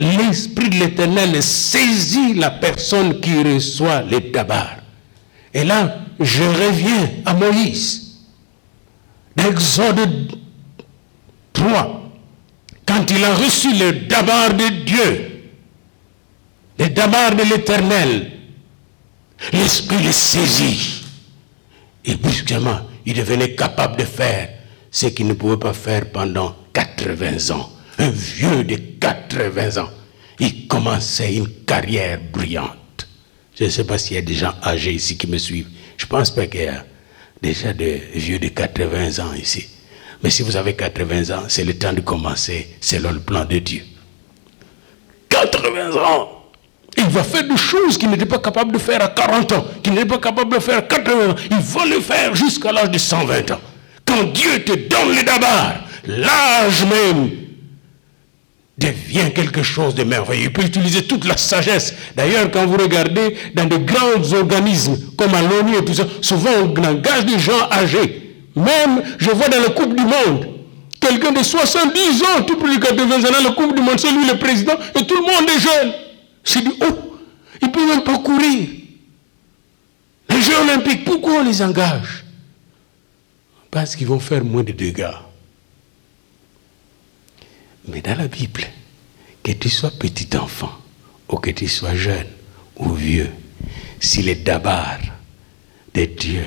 L'esprit de l'Éternel saisit la personne qui reçoit les dabars. Et là, je reviens à Moïse. D'Exode 3. Quand il a reçu le dabar de Dieu, le dabar de l'Éternel, l'esprit le saisit. Et brusquement, il devenait capable de faire ce qu'il ne pouvait pas faire pendant 80 ans. Un vieux de 80 ans. Il commençait une carrière brillante. Je ne sais pas s'il y a des gens âgés ici qui me suivent. Je ne pense pas qu'il y a déjà des vieux de 80 ans ici. Mais si vous avez 80 ans, c'est le temps de commencer selon le plan de Dieu. 80 ans. Il va faire des choses qu'il n'était pas capable de faire à 40 ans, qu'il n'était pas capable de faire à 80 ans. Il va le faire jusqu'à l'âge de 120 ans. Quand Dieu te donne le dabar, l'âge même devient quelque chose de merveilleux. Il peut utiliser toute la sagesse. D'ailleurs, quand vous regardez dans de grands organismes, comme à l'ONU et tout ça, souvent on engage des gens âgés. Même, je vois dans la Coupe du Monde, quelqu'un de 70 ans, tout plus de 80 ans dans la Coupe du Monde, c'est lui le président, et tout le monde est jeune. C'est dit, oh, il ne peut même pas courir. Les Jeux olympiques, pourquoi on les engage? parce qu'ils vont faire moins de dégâts. Mais dans la Bible, que tu sois petit enfant, ou que tu sois jeune ou vieux, si le dabar de Dieu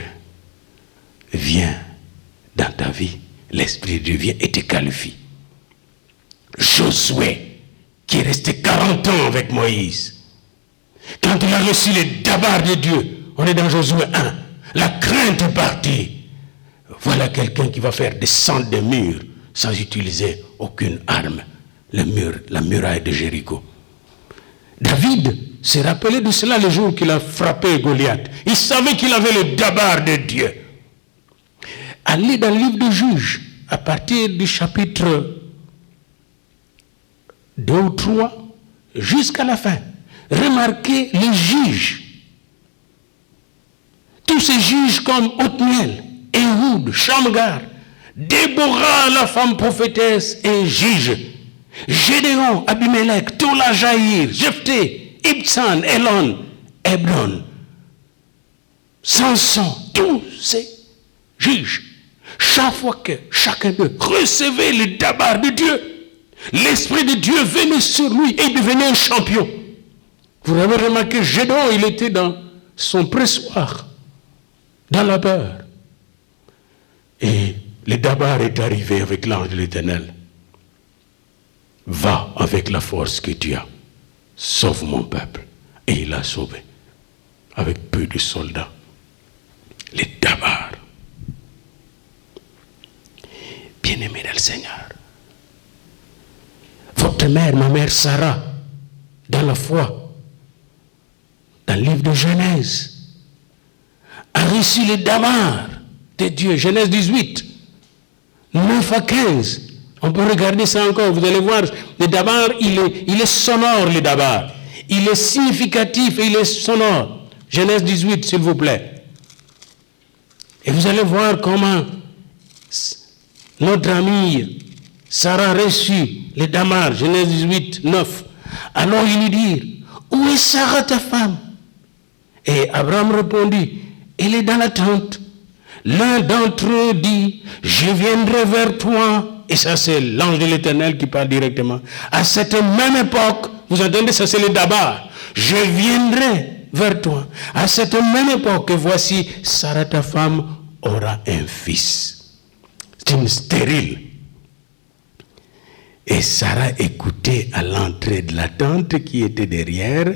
vient dans ta vie, l'Esprit de Dieu vient et te qualifie. Josué, qui est resté 40 ans avec Moïse, quand il a reçu le dabar de Dieu, on est dans Josué 1, la crainte est partie. Voilà quelqu'un qui va faire descendre des murs sans utiliser aucune arme. Le mur, la muraille de Jéricho. David s'est rappelé de cela le jour qu'il a frappé Goliath. Il savait qu'il avait le dabar de Dieu. Allez dans le livre de Juges, à partir du chapitre 2 ou 3, jusqu'à la fin. Remarquez les juges. Tous ces juges comme Othniel, Ehud, Shamgar, Déborah, la femme prophétesse et juge, Gédéon, Abimelech, Tola, Jaïr, Jephthé, Ibtsan, Elon, Hebron, Samson, tous ces juges, chaque fois que chacun d'eux recevait le dabar de Dieu, l'Esprit de Dieu venait sur lui et il devenait un champion. Vous avez remarqué, Gédéon, il était dans son pressoir, dans la peur. Et le dabar est arrivé avec l'ange de l'Éternel. Va avec la force que tu as. Sauve mon peuple. Et il l'a sauvé. Avec peu de soldats. Le dabar. Bien-aimé dans le Seigneur. Votre mère, ma mère Sarah, dans la foi, dans le livre de Genèse, a reçu le dabar de Dieu. Genèse 18, 9 à 15. On peut regarder ça encore, vous allez voir, le dabar, il est sonore, le dabar. Il est significatif et il est sonore. Genèse 18, s'il vous plaît. Et vous allez voir comment notre amie Sarah reçut le dabar, Genèse 18, 9. Alors il lui dit, où est Sarah ta femme? Et Abraham répondit, elle est dans la tente. L'un d'entre eux dit, je viendrai vers toi. Et ça, c'est l'ange de l'Éternel qui parle directement. À cette même époque, vous entendez, ça c'est le dabar. Je viendrai vers toi. À cette même époque, voici, Sarah, ta femme, aura un fils. C'est une stérile. Et Sarah écoutait à l'entrée de la tente qui était derrière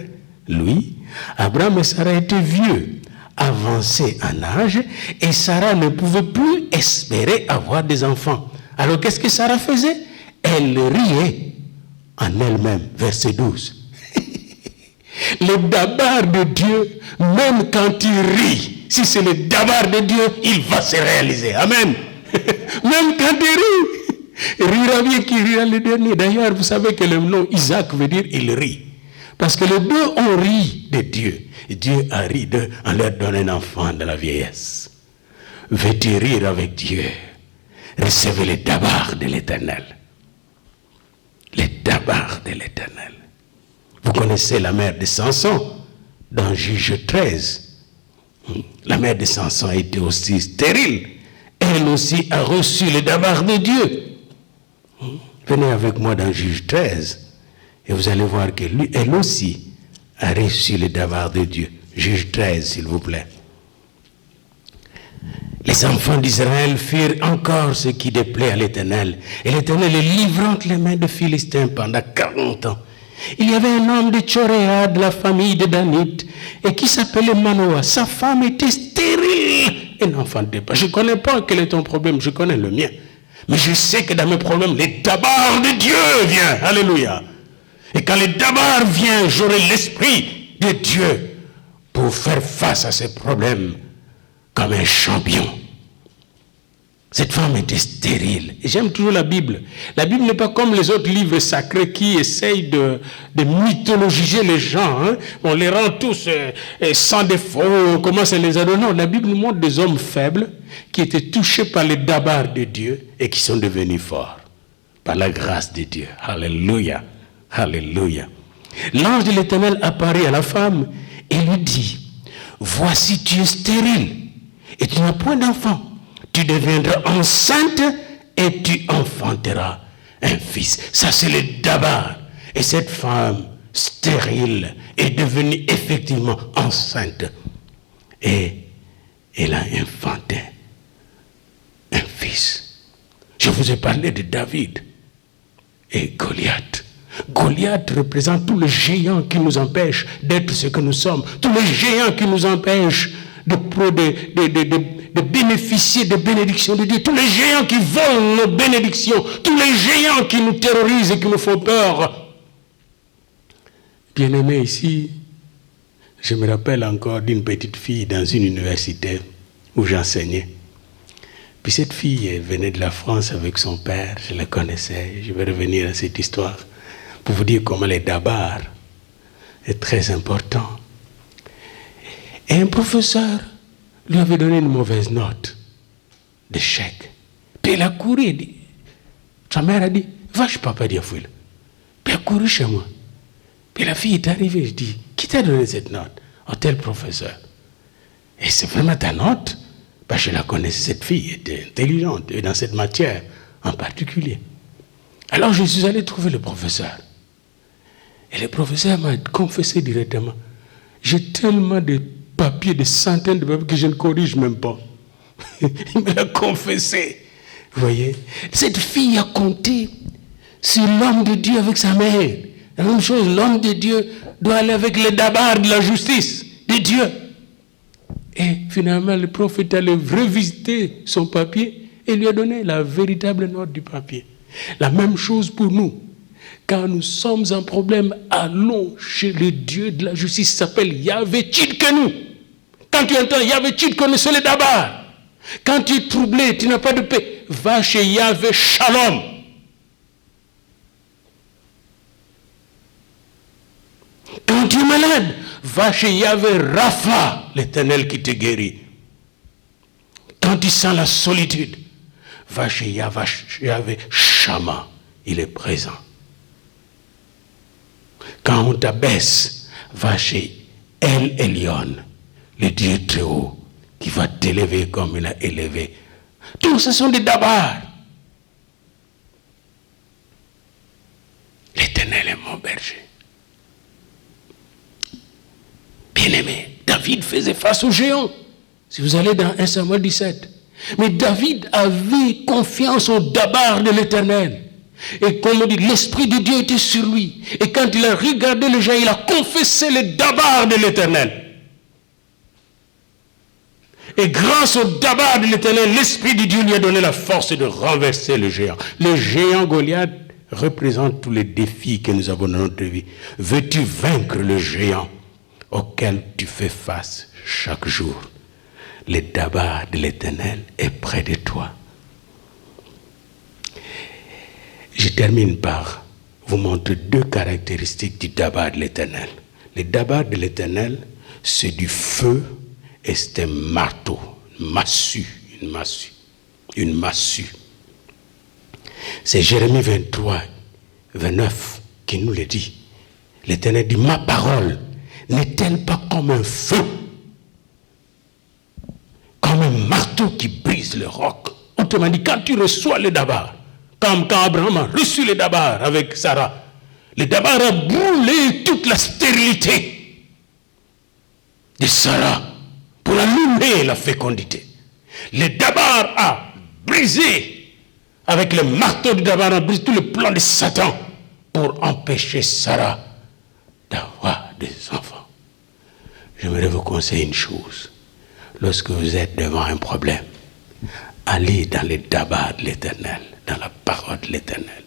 lui. Abraham et Sarah étaient vieux, avancés en âge, et Sarah ne pouvait plus espérer avoir des enfants. Alors qu'est-ce que Sarah faisait? Elle riait en elle-même. Verset 12. Le dabar de Dieu, même quand il rit, si c'est le dabar de Dieu, il va se réaliser. Amen. Même quand il rit, rira bien qui rira le dernier. D'ailleurs, vous savez que le nom Isaac veut dire il rit. Parce que les deux ont ri de Dieu. Et Dieu a ri d'eux en leur donnant un enfant de la vieillesse. Veux-tu rire avec Dieu? Recevez le dabar de l'Éternel. Le dabar de l'Éternel. Vous connaissez la mère de Samson dans Juge 13. La mère de Samson était aussi stérile. Elle aussi a reçu le dabar de Dieu. Venez avec moi dans Juge 13 et vous allez voir que lui, elle aussi a reçu le dabar de Dieu. Juge 13, s'il vous plaît. Les enfants d'Israël firent encore ce qui déplaît à l'Éternel. Et l'Éternel les livra entre les mains de Philistins pendant 40 ans. Il y avait un homme de Tchoréa, de la famille de Danite, et qui s'appelait Manoah. Sa femme était stérile et n'enfantait pas. Je ne connais pas quel est ton problème, je connais le mien. Mais je sais que dans mes problèmes, le dabar de Dieu vient. Alléluia. Et quand le dabar vient, j'aurai l'Esprit de Dieu pour faire face à ces problèmes comme un champion. Cette femme était stérile. Et j'aime toujours la Bible. La Bible n'est pas comme les autres livres sacrés qui essayent de mythologiser les gens. Hein. On les rend tous sans défaut, on commence à les adorer. Non, la Bible nous montre des hommes faibles qui étaient touchés par le dabar de Dieu et qui sont devenus forts par la grâce de Dieu. Alléluia. Alléluia. L'ange de l'Éternel apparaît à la femme et lui dit, voici tu es stérile et tu n'as point d'enfant. tu deviendras enceinte et tu enfanteras un fils. Ça, c'est le dabar. Et cette femme stérile est devenue effectivement enceinte. Et elle a enfanté un fils. Je vous ai parlé de David et Goliath. Goliath représente tous les géants qui nous empêchent d'être ce que nous sommes. Tous les géants qui nous empêchent de bénéficier des bénédictions de Dieu. Tous les géants qui volent nos bénédictions. Tous les géants qui nous terrorisent et qui nous font peur. Bien-aimé, ici, je me rappelle encore d'une petite fille dans une université où j'enseignais. Puis cette fille venait de la France avec son père, je la connaissais. Je vais revenir à cette histoire pour vous dire comment les dabar est très important. Et un professeur lui avait donné une mauvaise note d'échec. Puis elle a couru et dit, sa mère a dit, va chez papa Diafouil. Puis elle a couru chez moi. Puis la fille est arrivée, je dis, qui t'a donné cette note? Oh, tel professeur. Et c'est vraiment ta note? Parce que je la connaissais, cette fille était intelligente, et dans cette matière en particulier. Alors je suis allé trouver le professeur. Et le professeur m'a confessé directement. J'ai tellement de papiers, des centaines de papiers que je ne corrige même pas. Il me l'a confessé. Vous voyez? Cette fille a compté sur l'homme de Dieu avec sa mère. La même chose, l'homme de Dieu doit aller avec les dabar de la justice de Dieu. Et finalement, le prophète allait revisiter son papier et lui a donné la véritable note du papier. La même chose pour nous. Quand nous sommes en problème, allons chez le Dieu de la justice, qui s'appelle Yahvé Tchidkenu. Quand tu entends Yahvé Tchidkenu, c'est le dabar. Quand tu es troublé, tu n'as pas de paix, va chez Yahvé Shalom. Quand tu es malade, va chez Yahvé Rapha, l'Éternel qui te guérit. Quand tu sens la solitude, va chez Yahvé Shama, il est présent. Quand on t'abaisse, va chez El Elyon, le Dieu très haut, qui va t'élever comme il a élevé. Tous ce sont des dabar. L'Éternel est mon berger. Bien-aimé, David faisait face aux géants. Si vous allez dans 1 Samuel 17. Mais David avait confiance au dabar de l'Éternel. Et comme on dit, l'Esprit de Dieu était sur lui. Et quand il a regardé le géant, il a confessé le dabar de l'Éternel. Et grâce au dabar de l'Éternel, l'Esprit de Dieu lui a donné la force de renverser le géant. Le géant Goliath représente tous les défis que nous avons dans notre vie. Veux-tu vaincre le géant auquel tu fais face chaque jour? Le dabar de l'Éternel est près de toi. Je termine par vous montrer deux caractéristiques du dabar de l'Éternel. Le dabar de l'Éternel, c'est du feu et c'est un marteau, une massue. C'est Jérémie 23, 29 qui nous le dit. L'Éternel dit, ma parole n'est-elle pas comme un feu, comme un marteau qui brise le roc? Autrement dit, quand tu reçois le dabar, comme quand Abraham a reçu le dabar avec Sarah, le dabar a brûlé toute la stérilité de Sarah pour allumer la fécondité. Le dabar a brisé, avec le marteau du dabar, a brisé tout le plan de Satan pour empêcher Sarah d'avoir des enfants. J'aimerais vous conseiller une chose. Lorsque vous êtes devant un problème, allez dans les dabar de l'Éternel, dans la parole de l'Éternel.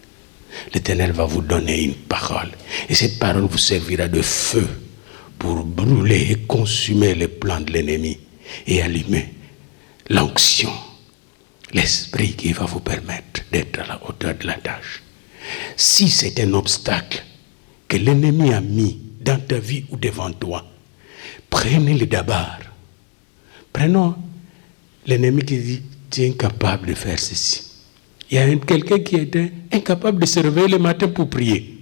L'Éternel va vous donner une parole. Et cette parole vous servira de feu pour brûler et consumer les plans de l'ennemi et allumer l'onction, l'esprit qui va vous permettre d'être à la hauteur de la tâche. Si c'est un obstacle que l'ennemi a mis dans ta vie ou devant toi, prenez le dabar. Prenons l'ennemi qui dit, tu es incapable de faire ceci. Il y a quelqu'un qui était incapable de se réveiller le matin pour prier.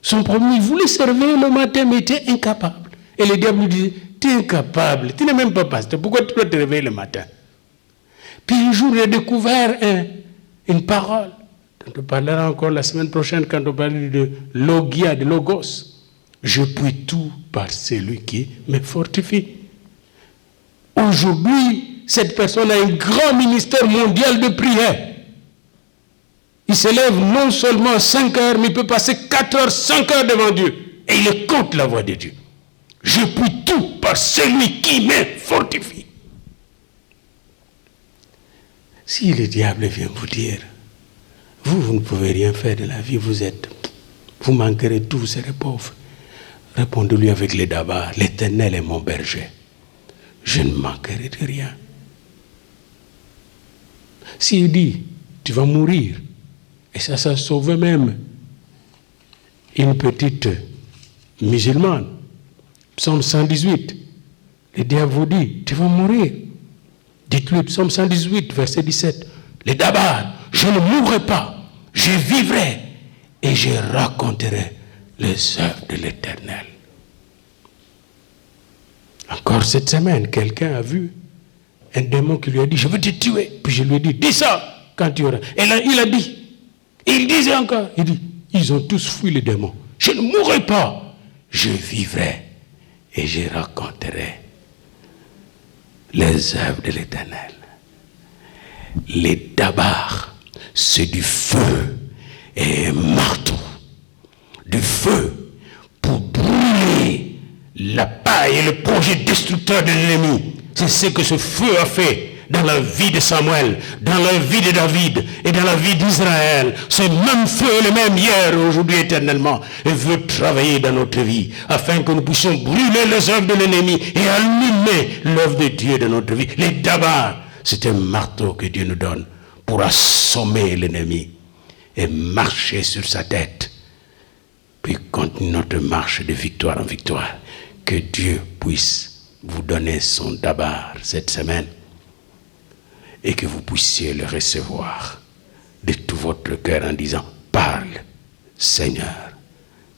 Son problème, il voulait se réveiller le matin, mais il était incapable. Et le diable lui dit, tu es incapable, tu n'es même pas pasteur, pourquoi tu dois te réveiller le matin? Puis un jour, j'ai découvert une parole, dont on parlera encore la semaine prochaine quand on parlera de logia, de logos. Je puis tout par celui qui me fortifie. Aujourd'hui, cette personne a un grand ministère mondial de prière. Il s'élève non seulement 5 heures, mais il peut passer 4 heures, 5 heures devant Dieu. Et il écoute la voix de Dieu. Je puis tout par celui qui me fortifie. Si le diable vient vous dire, vous ne pouvez rien faire de la vie, vous manquerez tout, vous serez pauvre. Répondez-lui avec les dabars, l'Éternel est mon berger. Je ne manquerai de rien. S'il dit, tu vas mourir, et ça sauve même une petite musulmane, Psaume 118, le diable vous dit, tu vas mourir. Dites-lui, Psaume 118, verset 17, les dabars, je ne mourrai pas, je vivrai et je raconterai les œuvres de l'Éternel. Encore cette semaine, quelqu'un a vu un démon qui lui a dit, je veux te tuer. Puis je lui ai dit, dis ça quand tu auras. Et là, il a dit, il disait encore, il dit, ils ont tous fui les démons. Je ne mourrai pas, je vivrai et je raconterai les œuvres de l'Éternel. Les dabars, c'est du feu et un marteau. Du feu pour brûler la paille et le projet destructeur de l'ennemi. C'est ce que ce feu a fait dans la vie de Samuel, dans la vie de David et dans la vie d'Israël. Ce même feu est le même hier, aujourd'hui, éternellement. Et veut travailler dans notre vie afin que nous puissions brûler les œuvres de l'ennemi et allumer l'œuvre de Dieu dans notre vie. Les dabars, c'est un marteau que Dieu nous donne pour assommer l'ennemi et marcher sur sa tête. Puis continuer notre marche de victoire en victoire. Que Dieu puisse vous donner son dabar cette semaine et que vous puissiez le recevoir de tout votre cœur en disant, parle, Seigneur,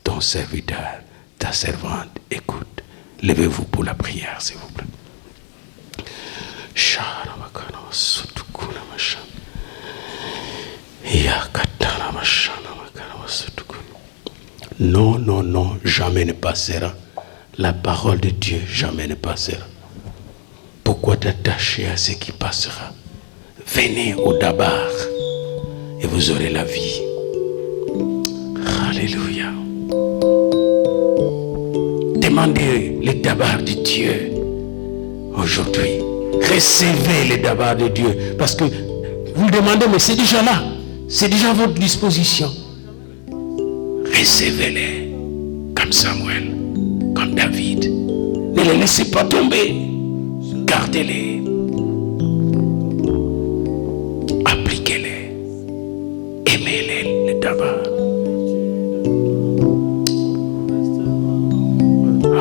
ton serviteur, ta servante, écoute. Levez-vous pour la prière, s'il vous plaît. Non, non, non, jamais ne passera. La parole de Dieu jamais ne passera. Pourquoi t'attacher à ce qui passera? Venez au dabar et vous aurez la vie. Alléluia. Demandez les dabars de Dieu aujourd'hui. Recevez les dabars de Dieu. Parce que vous le demandez, mais c'est déjà là. C'est déjà à votre disposition. Recevez-les comme Samuel, comme David. Ne les laissez pas tomber. Gardez-les. Appliquez-les. Aimez-les, les dabars.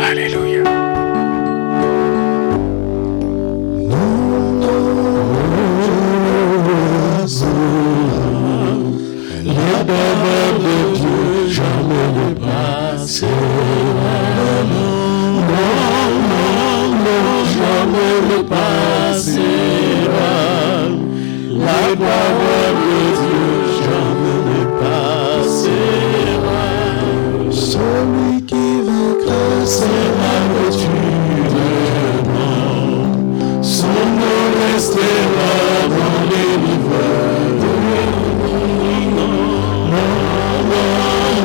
Alléluia. Les dabars de Dieu jamais ne passera. Jamais ne passera. La parole de Dieu jamais ne passera. Celui qui vaincra sera vêtu de blanc. Son nom restera dans les livres de l'ennemi. Non, non,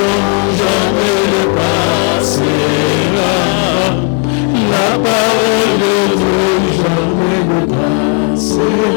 non, jamais ne passera. La parole de Dieu jamais ne passera.